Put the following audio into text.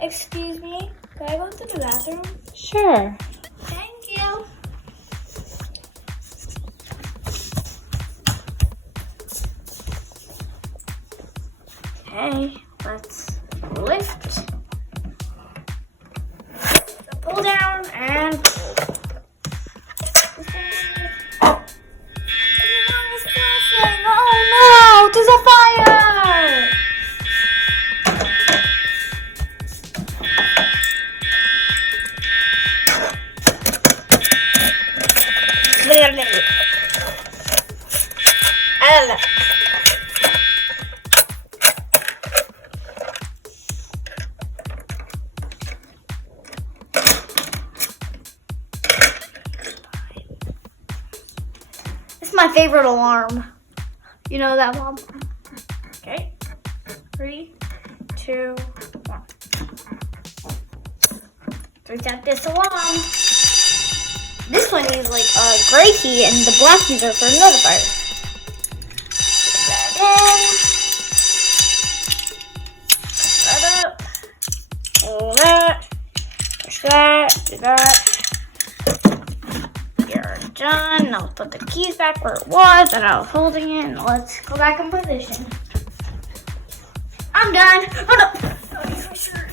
Excuse me, can I go to the bathroom? Sure. Thank you. Okay, let's lift. Pull down and pull. Oh no, there's a fire! It's my favorite alarm. You know that, Mom? Okay. 3, 2, 1. Reset this alarm. This one is like a gray key, and the black keys are for another fire. Put that in. Put that up. Pull that. Push that. Do that. You're done. I'll put the keys back where it was that I was holding it, and let's go back in position. I'm done. Hold up. Let me make sure.